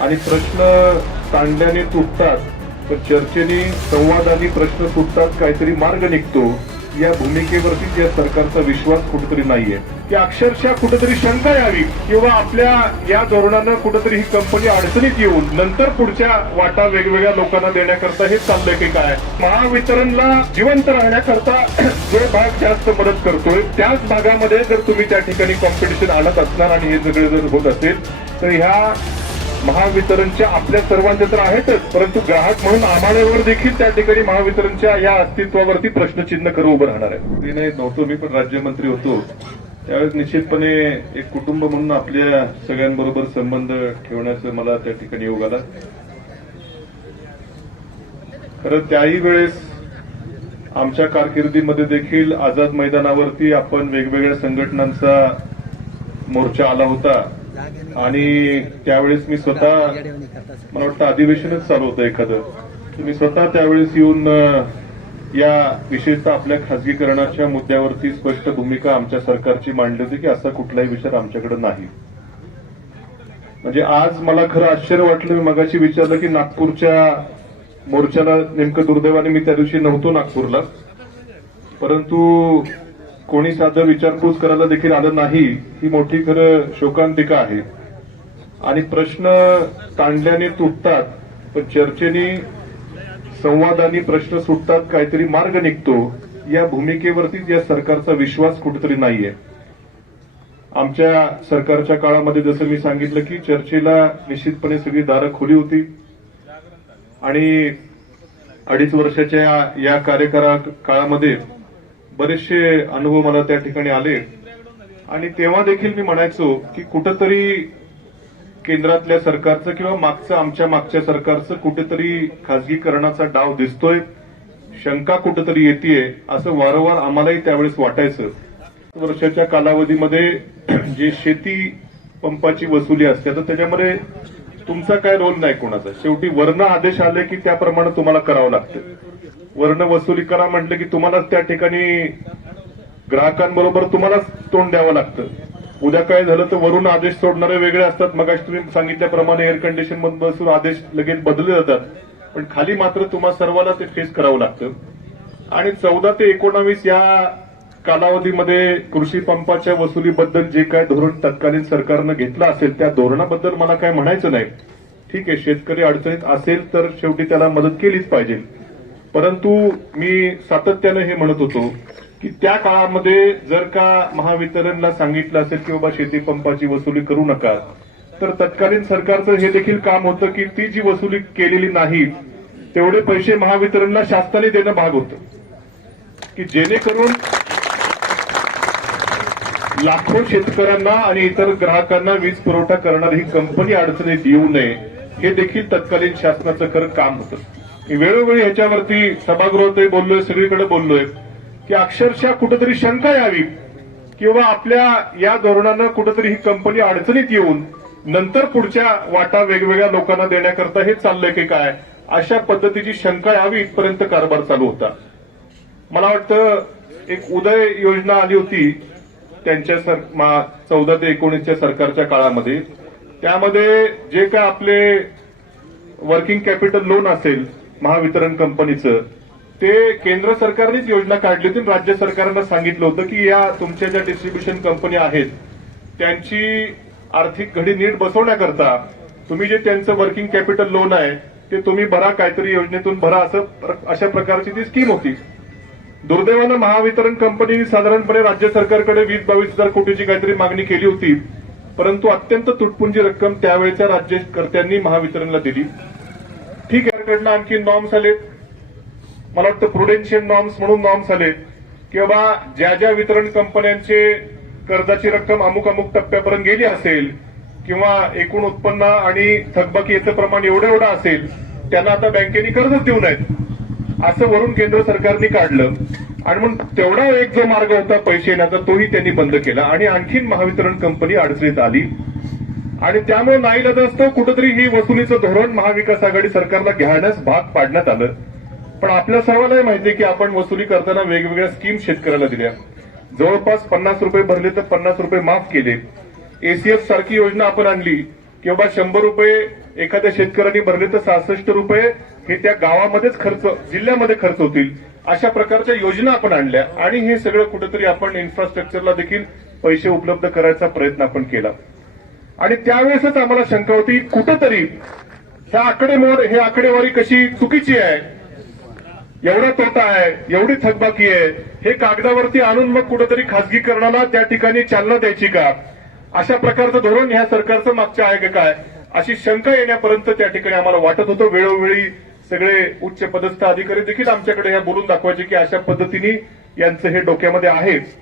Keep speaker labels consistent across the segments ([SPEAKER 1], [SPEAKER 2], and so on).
[SPEAKER 1] आणि प्रश्न तांडल्याने तुटतात तर चर्चेने संवादाने प्रश्न सुटतात काहीतरी मार्ग निघतो. या भूमिकेवरती या सरकारचा विश्वास कुठेतरी नाहीये. की अक्षरशः कुठेतरी शंका यावी किंवा आपल्या या धोरणानं कुठेतरी ही कंपनी अडचणीत येऊन नंतर पुढच्या वाटा वेगवेगळ्या लोकांना देण्याकरता हे चाललंय की काय? महावितरणला जिवंत राहण्याकरता जो भाग जास्त मदत करतोय त्याच भागामध्ये जर तुम्ही त्या ठिकाणी कॉम्पिटिशन आणत असणार आणि हे सगळे जर होत असेल तर ह्या महावितरणच्या आपल्या सर्वांच्या तर आहेतच परंतु ग्राहक म्हणून आम्हालावर देखील त्या ठिकाणी महावितरणच्या या अस्तित्वावरती प्रश्नचिन्ह करू उभं राहणार
[SPEAKER 2] आहे. नव्हतो. मी पण राज्यमंत्री होतो. त्यावेळेस निश्चितपणे एक कुटुंब म्हणून आपल्या सगळ्यांबरोबर संबंध ठेवण्याचं मला त्या ठिकाणी योग आला. खरं त्याही वेळेस आमच्या कारकिर्दीमध्ये देखील आझाद मैदानावरती आपण वेगवेगळ्या संघटनांचा मोर्चा आला होता. आणि त्यावेळेस मी स्वतः मला वाटतं अधिवेशनच चालू होतं एखादं. मी स्वतः त्यावेळेस येऊन या विशेषतः आपल्या खासगीकरणाच्या मुद्द्यावरती स्पष्ट भूमिका आमच्या सरकारची मांडली होती की असा कुठलाही विचार आमच्याकडे नाही. म्हणजे आज मला खरं आश्चर्य वाटलं मी मगाशी विचारलं की नागपूरच्या मोर्चाला नेमकं दुर्दैवाने मी त्या दिवशी नव्हतो नागपूरला. परंतु कोणी साधं विचारपूस करायला देखील आलं नाही ही मोठी खरं शोकांतिका आहे. आणि प्रश्न ताणल्याने तुटतात पण चर्चेने संवादाने प्रश्न सुटतात काहीतरी मार्ग निघतो या भूमिकेवरतीच या सरकारचा विश्वास कुठेतरी नाहीये. आमच्या सरकारच्या काळामध्ये जसं मी सांगितलं की चर्चेला निश्चितपणे सगळी दारं खुली होती. आणि अडीच वर्षाच्या या- कार्यकाळामध्ये काळामध्ये बरेचसे अनुभव मला त्या ठिकाणी आले. आणि तेव्हा देखील मी म्हणायचो की कुठंतरी केंद्रातल्या सरकारचं किंवा मागचं आमच्या मागच्या सरकारचं कुठेतरी खासगीकरणाचा डाव दिसतोय शंका कुठेतरी येते असं वारंवार आम्हालाही त्यावेळेस वाटायचं. वर्षाच्या कालावधीमध्ये जे शेती पंपाची वसुली असते तर त्याच्यामध्ये तुमचा काय रोल नाही कोणाचा? शेवटी वर्ण आदेश आले की त्याप्रमाणे तुम्हाला करावं लागतं. वर्ण वसुली करा म्हटलं की तुम्हालाच त्या ठिकाणी ग्राहकांबरोबर तुम्हालाच तोंड द्यावं लागतं. उद्या काय झालं तर वरून आदेश सोडणारे वेगळे असतात. मग तुम्ही सांगितल्याप्रमाणे एअर कंडिशनमध्ये बसून आदेश लगेच बदलले जातात. पण खाली मात्र तुम्हा सर्वांना ते फेस करावं लागतं. आणि चौदा ते एकोणावीस या कालावधीमध्ये कृषी पंपाच्या वसुलीबद्दल जे काय धोरण तत्कालीन सरकारनं घेतलं असेल त्या धोरणाबद्दल मला काय म्हणायचं नाही. ठीक आहे शेतकरी अडचणीत असेल तर शेवटी त्याला मदत केलीच पाहिजे. परंतु मी सातत्यानं हे म्हणत होतो की त्या काळामध्ये जर का महावितरणला सांगितलं असेल की बाबा शेती पंपाची वसुली करू नका तर तत्कालीन सरकारचं हे देखील काम होतं की ती जी वसुली केलेली नाही तेवढे पैसे महावितरणला शासनाने देणं भाग होतं. की जेणेकरून लाखो शेतकऱ्यांना आणि इतर ग्राहकांना वीज पुरवठा करणारी ही कंपनी अडचणीत येऊ नये हे देखील तत्कालीन शासनाचं खरं काम होतं. वेळोवेळी ह्याच्यावरती सभागृहातही बोललोय सगळीकडे बोललोय की अक्षरशः कुठेतरी शंका यावी किंवा आपल्या या धोरणानं कुठेतरी ही कंपनी अडचणीत येऊन नंतर पुढच्या वाटा वेगवेगळ्या लोकांना देण्याकरता हे चाललंय की काय अशा पद्धतीची शंका यावी इथपर्यंत कारभार चालू होता. मला वाटतं एक उदय योजना आली होती त्यांच्या सर चौदा ते एकोणीसच्या सरकारच्या काळामध्ये. त्यामध्ये जे काय आपले वर्किंग कॅपिटल लोन असेल महावितरण कंपनीचं ते केंद्र सरकारनेच योजना काढली होती. राज्य सरकारनं सांगितलं होतं की या तुमच्या ज्या डिस्ट्रीब्युशन कंपनी आहेत त्यांची आर्थिक घडी नीट बसवण्याकरता तुम्ही जे त्यांचं वर्किंग कॅपिटल लोन आहे ते तुम्ही भरा काहीतरी योजनेतून भरा असं अशा प्रकारची ती स्कीम होती. दुर्दैवानं महावितरण कंपनीने साधारणपणे राज्य सरकारकडे वीस बावीस हजार कोटीची काहीतरी मागणी केली होती परंतु अत्यंत तुटपुंजी रक्कम त्यावेळेच्या राज्यकर्त्यांनी महावितरणला दिली. ठीक आहे आणखी नॉर्म्स आले मला वाटतं प्रुडेन्शियल नॉर्म्स म्हणून नॉर्म्स आले किंवा ज्या ज्या वितरण कंपन्यांचे कर्जाची रक्कम अमुक अमुक टप्प्यापर्यंत गेली असेल किंवा एकूण उत्पन्न आणि थकबाकी याचं प्रमाण एवढं एवढं असेल त्यांना आता बँकेने कर्जच देऊ नयेत. असं वरून केंद्र सरकारने काढलं. आणि मग तेवढा एक जो मार्ग होता पैसे येण्याचा तोही त्यांनी बंद केला. आणि आणखीन महावितरण कंपनी अडचणीत आली. आणि त्यामुळे नाईलाज असतो कुठेतरी ही वसुलीचं धोरण महाविकास आघाडी सरकारला घेण्यास भाग पाडण्यात आलं. पण आपल्या सर्वांनाही माहिती की आपण वसुली करताना वेगवेगळ्या स्कीम शेतकऱ्याला दिल्या. जवळपास पन्नास रुपये भरले तर पन्नास रुपये माफ केले. एसीएफ सारखी योजना आपण आणली किंवा शंभर रुपये एखाद्या शेतकऱ्यांनी भरले तर सहासष्ट रुपये हे त्या गावामध्येच खर्च जिल्ह्यामध्ये खर्च होतील. अशा प्रकारच्या योजना आपण आणल्या आणि हे सगळं कुठेतरी आपण इन्फ्रास्ट्रक्चरला देखील पैसे उपलब्ध करायचा प्रयत्न आपण केला. आणि त्यावेळेसच आम्हाला शंका होती कुठंतरी ह्या आकडेमोड हे आकडेवारी कशी चुकीची आहे? एवढा तोटा आहे एवढी थकबाकी आहे हे कागदावरती आणून मग कुठंतरी खासगीकरणाला त्या ठिकाणी चालना द्यायची का? अशा प्रकारचं धोरण ह्या सरकारचं मागचं आहे का काय? अशी शंका येण्यापर्यंत त्या ठिकाणी आम्हाला वाटत होतं. वेळोवेळी सगळे उच्च पदस्थ अधिकारी देखील आमच्याकडे ह्या बोलून दाखवायचे की अशा पद्धतीने यांचं हे डोक्यामध्ये आहेच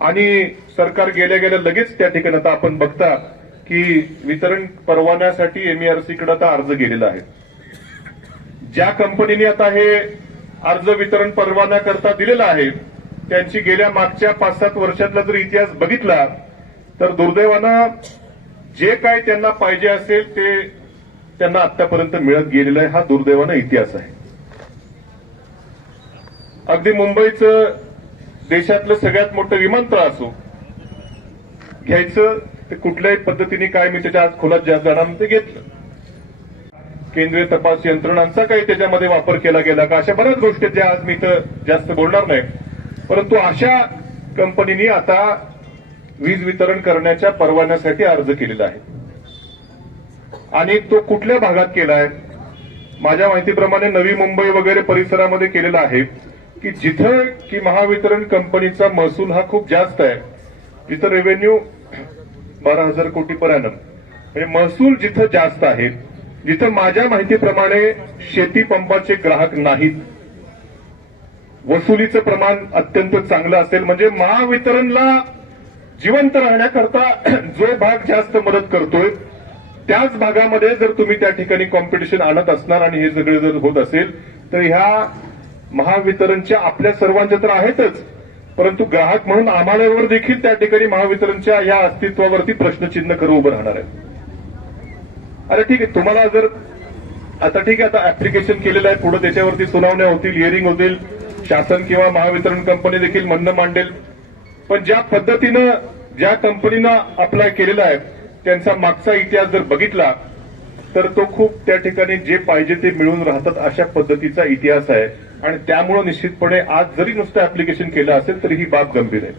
[SPEAKER 2] आणि सरकार गेल्या गेल्या लगेच त्या ठिकाणी आता आपण बघता की वितरण परवान्यासाठी एमईआरसी कडे आता अर्ज गेलेला आहे. ज्या कंपनीने आता हे अर्ज वितरण परवाना करता दिलेला आहे त्यांची गेल्या मागच्या पाच सात वर्षातला जर इतिहास बघितला तर दुर्दैवानं जे काय त्यांना पाहिजे असेल ते त्यांना आतापर्यंत मिळत गेलेला आहे हा दुर्दैवानं इतिहास आहे. अगदी मुंबईचं देशातलं सगळ्यात मोठं विमानतळ असो. घ्यायचं ते कुठल्याही पद्धतीने काय मी त्याच्या आज खोलात ज्या जाणार ते घेतलं. केंद्रीय तपास यंत्रणांचा काही त्याच्यामध्ये वापर केला गेला का अशा बऱ्याच गोष्टी ज्या आज मी इथं जास्त बोलणार नाही. परंतु अशा कंपनीने आता वीज वितरण करण्याच्या परवान्यासाठी अर्ज केलेला आहे. आणि तो कुठल्या भागात केला आहे? माझ्या माहितीप्रमाणे नवी मुंबई वगैरे परिसरामध्ये केलेला आहे. की जिथं की महावितरण कंपनीचा महसूल हा खूप जास्त आहे जिथं रेव्हेन्यू बारा हजार कोटी पर म्हणजे महसूल जिथं जास्त आहे जिथं माझ्या माहितीप्रमाणे शेती पंपाचे ग्राहक नाहीत वसुलीचं प्रमाण अत्यंत चांगलं असेल म्हणजे महावितरणला जिवंत राहण्याकरता जो भाग जास्त मदत करतोय त्याच भागामध्ये जर तुम्ही त्या ठिकाणी कॉम्पिटिशन आणत असणार आणि हे सगळे जर होत असेल तर ह्या महावितरणच्या आपल्या सर्वांच्या तर आहेतच परंतु ग्राहक म्हणून आम्हालावर देखील त्या ठिकाणी महावितरणच्या या अस्तित्वावरती प्रश्नचिन्ह करून उभं राहणार आहे अरे ठीक आहे तुम्हाला जर आता ठीक आहे आता ऍप्लिकेशन केलेलं आहे पुढे त्याच्यावरती सुनावण्या होतील हिअरिंग होतील शासन किंवा महावितरण कंपनी देखील म्हणणं मांडेल. पण ज्या पद्धतीनं ज्या कंपनीनं अप्लाय केलेला आहे त्यांचा मागचा इतिहास जर बघितला तर तो खूप त्या ठिकाणी जे पाहिजे ते मिळून राहतात अशा पद्धतीचा इतिहास आहे. आणि त्यामुळे निश्चितपणे आज जरी नुसतं ऍप्लिकेशन केलं असेल तरी ही बाब गंभीर आहे.